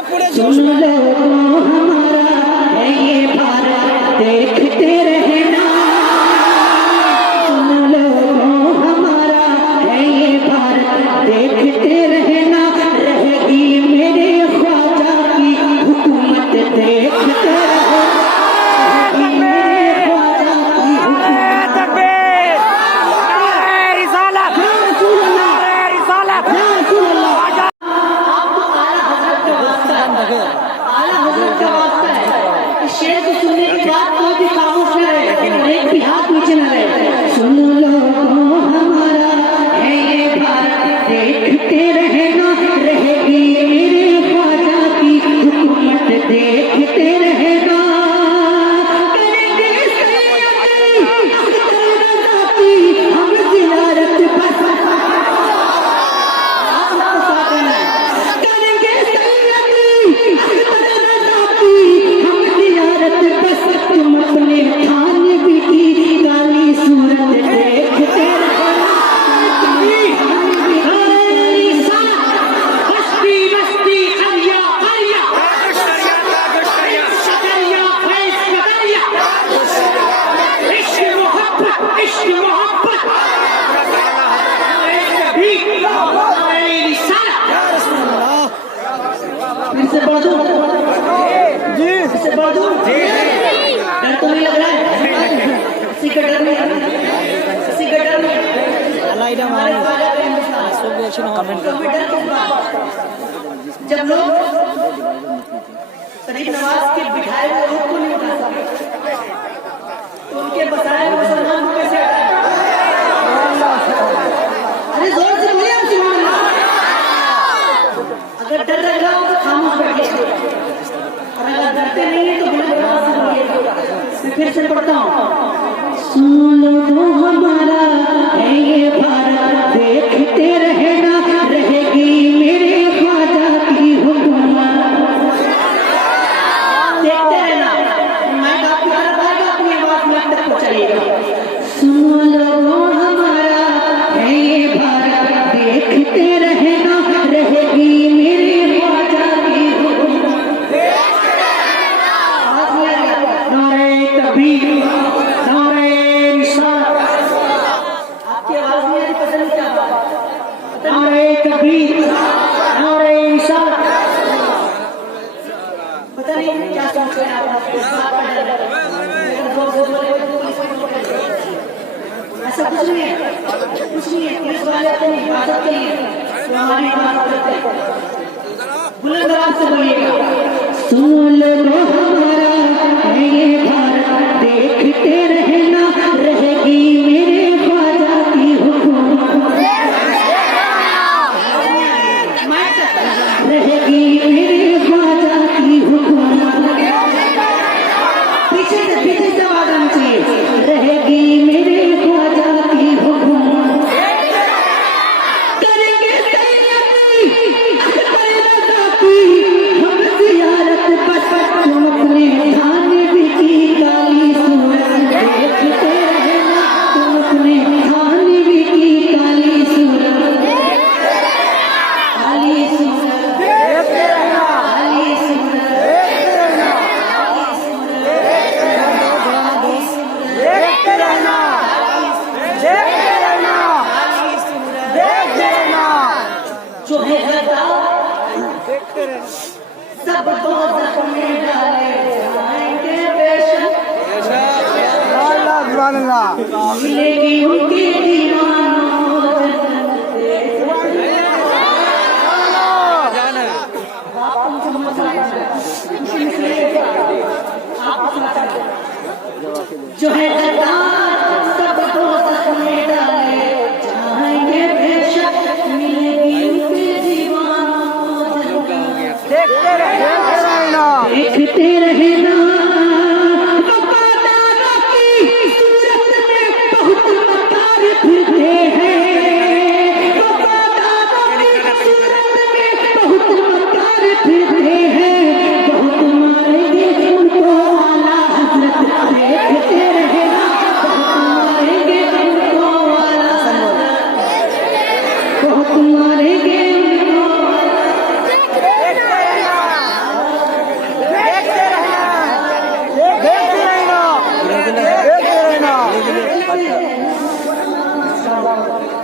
सुन लो हमारा है ये भारत देखते रहना। सुन लो हमारा है ये भारत देखते रहना। रहेगी मेरे ख्वाजा की हुकूमत देखते रहना। डर तो नहीं लग रहा है? जब लोग शरीफ नवाज के बिठाए हुए लोग को नहीं उठा सकते तो उनके बसाए हुए मुसलमान को कैसे अरे जोर से बोलिए आप सुभान अल्लाह। अगर डर लग रहा हो तो खामोश बैठिए और अगर डरते नहीं है तो बिना आवाज से बोलिए। मैं फिर से पढ़ता हूँ। सुन लो हमारा है ये भारत देखते रहना। रहेगी मेरे ख्वाजा की हुकूमत देखते रहना। मैं आपकी तरफ आएगा अपनी आवाज में तक पहुंचाइएगा। सुन लो हमारा है ये भारत देखते रहना। रहेगी मेरे ख्वाजा की हुकूमत। नारे तकबीर नारे निशान। आपकी आवाज में यदि पसंद क्या नारे तकबीर नारे निशान। पता नहीं क्या सोच रहे हैं आप। ऐसा कुछ नहीं है, कुछ नहीं है। पुलिस वाले अपनी हिफाजत के लिए तो हमारी हिफाजत करते हैं। बुलंद आवाज से बोलिएगा। सुन लो हमारा है ये भारत देखते रहना। रहेगी मेरे ख्वाजा की हुकूमत। रहेगी मेरे ख्वाजा की हुकूमत। पीछे से आवाज आनी चाहिए। रहेगी मेरे ख्वाजा की हुकूमत। करेंगे हम जियारत बस तुम अपने थानवी की काली सूरत देखते रहना। तुम अपने थानवी की काली सूरत काली सूरत देखते रहना। काली सूरत देखते रहना। देखते रहना। देखते रहना। जो है सब दोज़ख में डाले जाएंगे बेशक। मिलेगी उनकी दीवानों जो है सब दोज़ख में डाले जाएंगे बेशक। मिलेगी उनकी दीवानों देखते रहना। देखते रहना। वफादारों की सूरत में बहुत मकार फिरते हैं। वफादारों की सूरत में बहुत मकार फिरते हैं। बहुत मारेंगे उनको आला हज़रत देखते रहना। बहुत मारेंगे उनको आला हज़रत। बहुत मारेंगे उनको बताओ